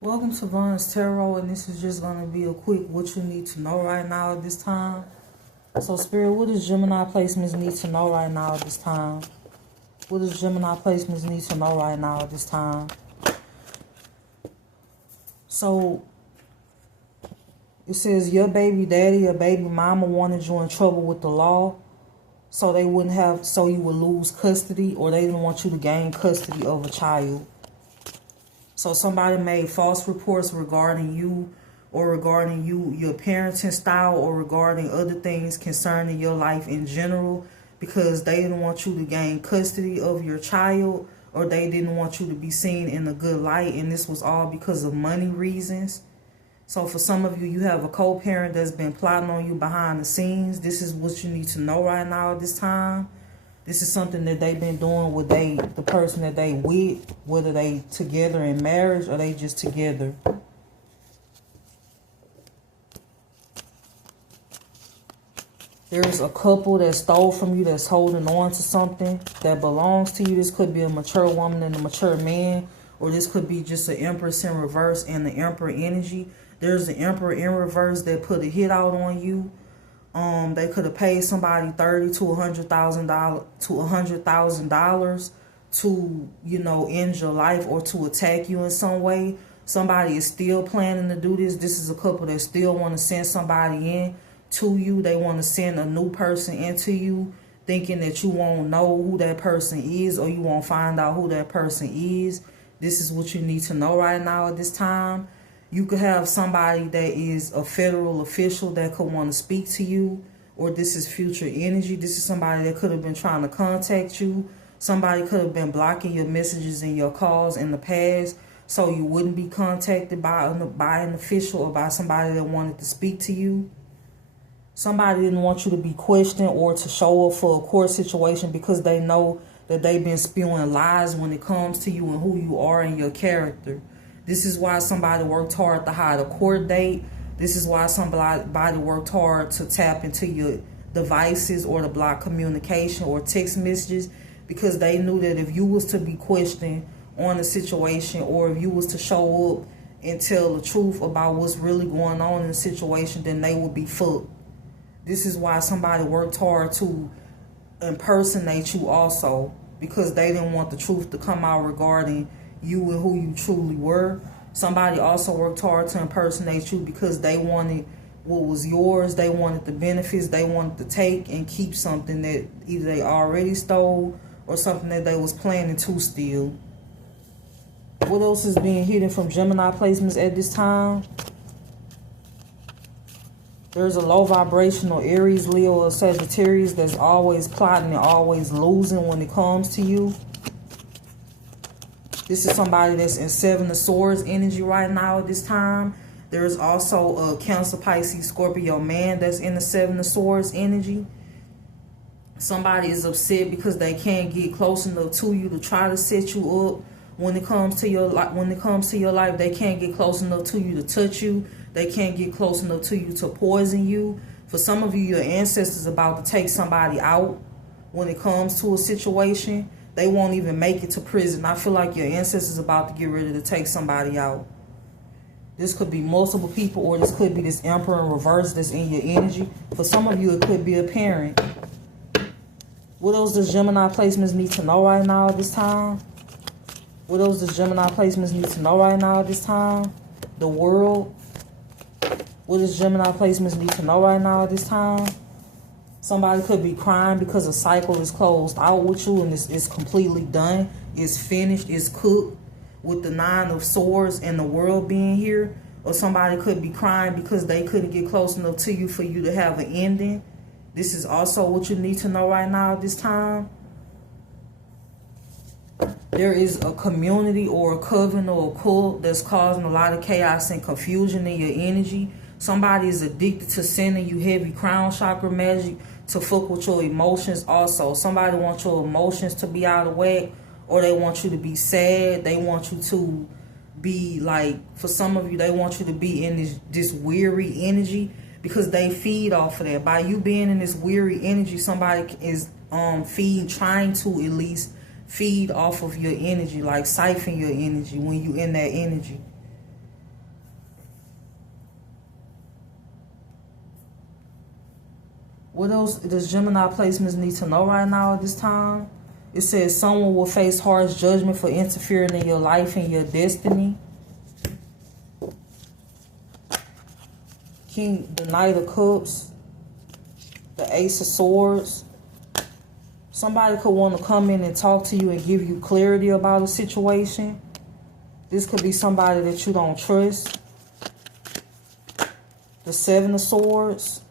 Welcome to Von's Tarot, and this is just going to be a quick what you need to know right now at this time. So, Spirit, what does Gemini placements need to know right now at this time? What does Gemini placements need to know right now at this time? So, it says your baby daddy or baby mama wanted you in trouble with the law, so they wouldn't have, so you would lose custody, or they didn't want you to gain custody of a child. So somebody made false reports regarding you, or regarding your parenting style, or regarding other things concerning your life in general, because they didn't want you to gain custody of your child, or they didn't want you to be seen in a good light. And this was all because of money reasons. So for some of you, you have a co-parent that's been plotting on you behind the scenes. This is what you need to know right now at this time. This is something that they've been doing with the person that they with, whether they together in marriage or they just together. There's a couple that stole from you, that's holding on to something that belongs to you. This could be a mature woman and a mature man, or this could be just an Empress in reverse and the Emperor energy. There's the Emperor in reverse that put a hit out on you. They could have paid somebody $30,000 to $100,000 to, end your life or to attack you in some way. Somebody is still planning to do this. This is a couple that still want to send somebody in to you. They want to send a new person into you, thinking that you won't know who that person is, or you won't find out who that person is. This is what you need to know right now at this time. You could have somebody that is a federal official that could want to speak to you, or this is future energy. This is somebody that could have been trying to contact you. Somebody could have been blocking your messages and your calls in the past, so you wouldn't be contacted by an official or by somebody that wanted to speak to you. Somebody didn't want you to be questioned or to show up for a court situation because they know that they've been spewing lies when it comes to you and who you are and your character. This is why somebody worked hard to hide a court date. This is why somebody worked hard to tap into your devices or to block communication or text messages, because they knew that if you was to be questioned on the situation, or if you was to show up and tell the truth about what's really going on in the situation, then they would be fucked. This is why somebody worked hard to impersonate you also, because they didn't want the truth to come out regarding you and who you truly were. Somebody also worked hard to impersonate you because they wanted what was yours. They wanted the benefits. They wanted to take and keep something that either they already stole or something that they was planning to steal. What else is being hidden from Gemini placements at this time? There's a low vibrational Aries, Leo, or Sagittarius that's always plotting and always losing when it comes to you. This is somebody that's in Seven of Swords energy right now at this time. There's also a Cancer, Pisces, Scorpio man that's in the Seven of Swords energy. Somebody is upset because they can't get close enough to you to try to set you up. When it comes to your life, they can't get close enough to you to touch you. They can't get close enough to you to poison you. For some of you, your ancestors about to take somebody out when it comes to a situation. They won't even make it to prison. I feel like your ancestors about to get ready to take somebody out. This could be multiple people, or this could be this Emperor in reverse that's in your energy. For some of you, it could be a parent. What else does Gemini placements need to know right now at this time? What else does Gemini placements need to know right now at this time? The world. What does Gemini placements need to know right now at this time? Somebody could be crying because a cycle is closed out with you and it's completely done. It's finished. It's cooked, with the Nine of Swords and the world being here. Or somebody could be crying because they couldn't get close enough to you for you to have an ending. This is also what you need to know right now at this time. There is a community or a coven or a cult that's causing a lot of chaos and confusion in your energy. Somebody is addicted to sending you heavy crown chakra magic to fuck with your emotions also. Somebody wants your emotions to be out of whack, or they want you to be sad. They want you to be like, for some of you, they want you to be in this weary energy, because they feed off of that. By you being in this weary energy, somebody is trying to at least feed off of your energy, like siphon your energy when you in that energy. What else does Gemini placements need to know right now at this time? It says someone will face harsh judgment for interfering in your life and your destiny. The Knight of Cups, the Ace of Swords. Somebody could want to come in and talk to you and give you clarity about a situation. This could be somebody that you don't trust. The Seven of Swords,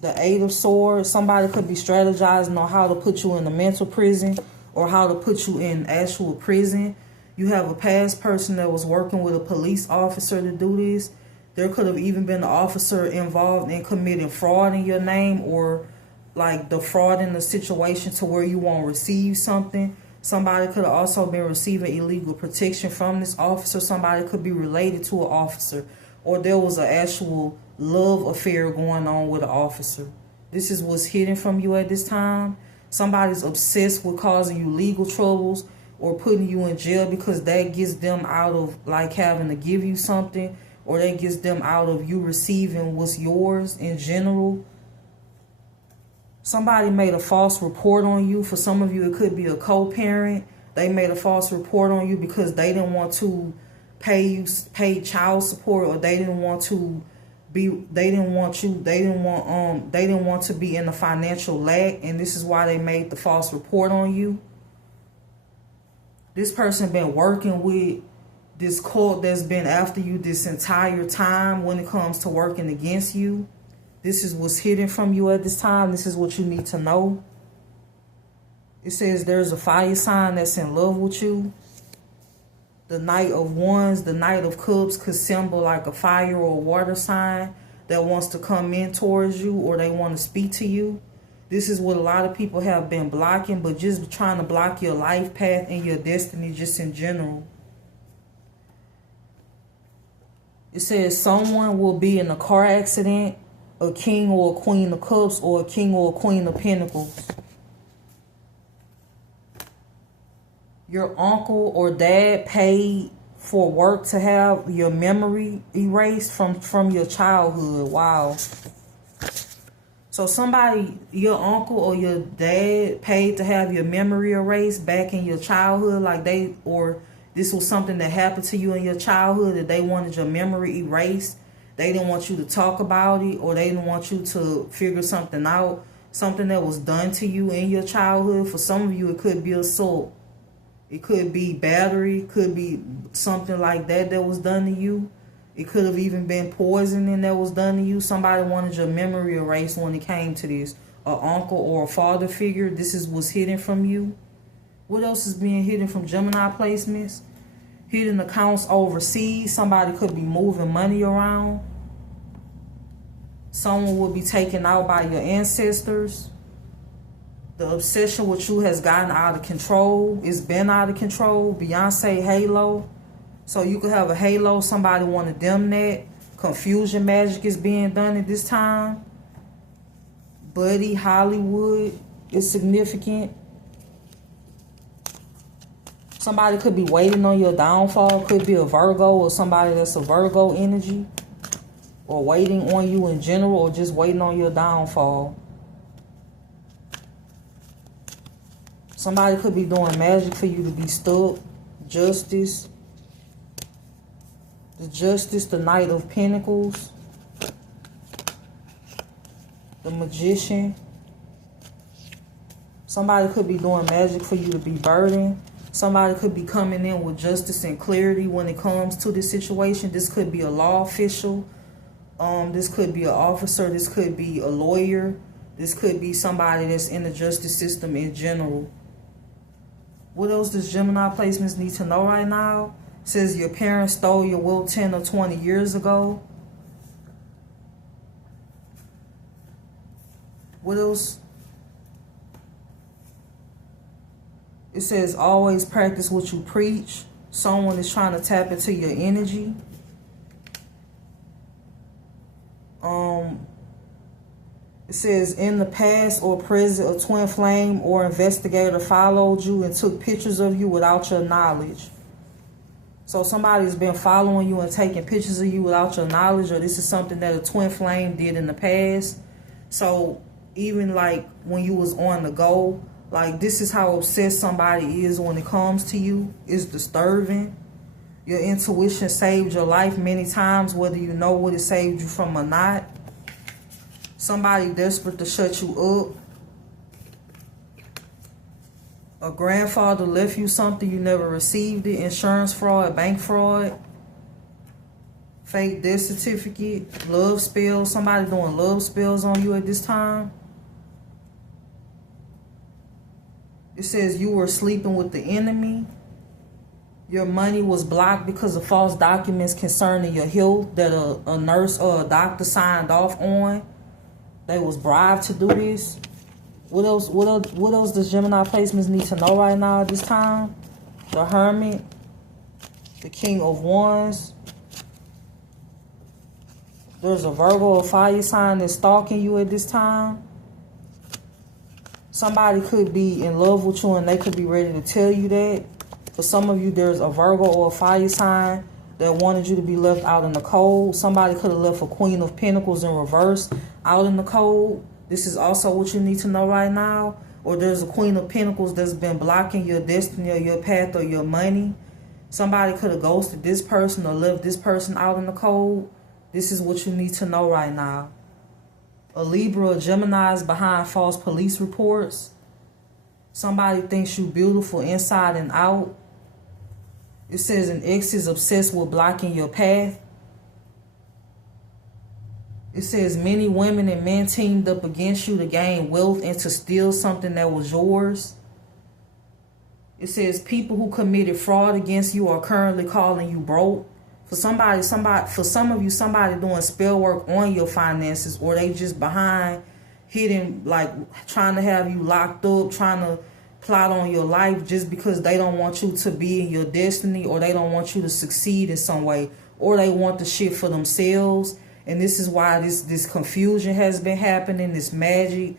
the Eight of Swords. Somebody could be strategizing on how to put you in a mental prison or how to put you in actual prison. You have a past person that was working with a police officer to do this. There could have even been an officer involved in committing fraud in your name, or like the fraud in the situation to where you won't receive something. Somebody could have also been receiving illegal protection from this officer. Somebody could be related to an officer, or there was an actual love affair going on with an officer. This is what's hidden from you at this time. Somebody's obsessed with causing you legal troubles or putting you in jail because that gets them out of like having to give you something, or that gets them out of you receiving what's yours in general. Somebody made a false report on you. For some of you, it could be a co-parent. They made a false report on you because they didn't want to pay child support, or they didn't want to be in a financial lack, and this is why they made the false report on you. This person been working with this cult that's been after you this entire time when it comes to working against you. This is what's hidden from you at this time. This is what you need to know. It says there's a fire sign that's in love with you. The Knight of Wands, the Knight of Cups could symbol like a fire or a water sign that wants to come in towards you, or they want to speak to you. This is what a lot of people have been blocking, but just trying to block your life path and your destiny just in general. It says someone will be in a car accident, a king or a queen of cups, or a king or a queen of pentacles. Your uncle or dad paid for work to have your memory erased from your childhood. Wow. So somebody, your uncle or your dad paid to have your memory erased back in your childhood, or this was something that happened to you in your childhood that they wanted your memory erased. They didn't want you to talk about it, or they didn't want you to figure something out, something that was done to you in your childhood. For some of you, it could be assault. It could be battery, could be something like that was done to you. It could have even been poisoning that was done to you. Somebody wanted your memory erased when it came to this. An uncle or a father figure. This is what's hidden from you. What else is being hidden from Gemini placements? Hidden accounts overseas. Somebody could be moving money around. Someone will be taken out by your ancestors. The obsession with you has gotten out of control. It's been out of control. Beyonce halo. So you could have a halo. Somebody want to dim that. Confusion magic is being done at this time. Buddy Hollywood is significant. Somebody could be waiting on your downfall. Could be a Virgo, or somebody that's a Virgo energy. Or waiting on you in general, or just waiting on your downfall. Somebody could be doing magic for you to be stuck. Justice. The Justice, the Knight of Pentacles. The Magician. Somebody could be doing magic for you to be burdened. Somebody could be coming in with justice and clarity when it comes to this situation. This could be a law official. This could be an officer. This could be a lawyer. This could be somebody that's in the justice system in general. What else does Gemini placements need to know right now? It says your parents stole your will 10 or 20 years ago. What else? It says always practice what you preach. Someone is trying to tap into your energy. It says in the past or present, a twin flame or investigator followed you and took pictures of you without your knowledge. So somebody's been following you and taking pictures of you without your knowledge, or this is something that a twin flame did in the past. So even like when you was on the go, like this is how obsessed somebody is when it comes to you. It's disturbing. Your intuition saved your life many times, whether you know what it saved you from or not. Somebody desperate to shut you up. A grandfather left you something, you never received it. Insurance fraud, bank fraud. Fake death certificate. Love spells. Somebody doing love spells on you at this time. It says you were sleeping with the enemy. Your money was blocked because of false documents concerning your health that a nurse or a doctor signed off on. They was bribed to do this. What else? What else does Gemini placements need to know right now at this time? The Hermit, the King of Wands. There's a Virgo or fire sign that's stalking you at this time. Somebody could be in love with you and they could be ready to tell you that. For some of you, there's a Virgo or a fire sign that wanted you to be left out in the cold. Somebody could have left a Queen of Pentacles in reverse out in the cold. This is also what you need to know right now. Or there's a Queen of Pentacles that's been blocking your destiny or your path or your money. Somebody could have ghosted this person or left this person out in the cold. This is what you need to know right now. A Libra or Gemini is behind false police reports. Somebody thinks you beautiful inside and out. It says an ex is obsessed with blocking your path. It says many women and men teamed up against you to gain wealth and to steal something that was yours. It says people who committed fraud against you are currently calling you broke. For some of you, somebody doing spell work on your finances, or they just behind, hidden, like trying to have you locked up, trying to plot on your life just because they don't want you to be in your destiny, or they don't want you to succeed in some way, or they want the shit for themselves. And this is why this confusion has been happening, this magic,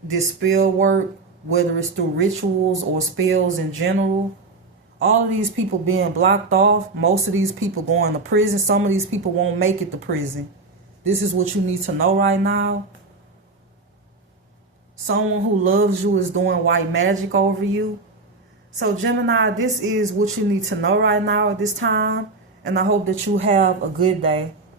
this spell work, whether it's through rituals or spells in general. All of these people being blocked off. Most of these people going to prison. Some of these people won't make it to prison. This is what you need to know right now. Someone who loves you is doing white magic over you. So Gemini, this is what you need to know right now at this time. And I hope that you have a good day.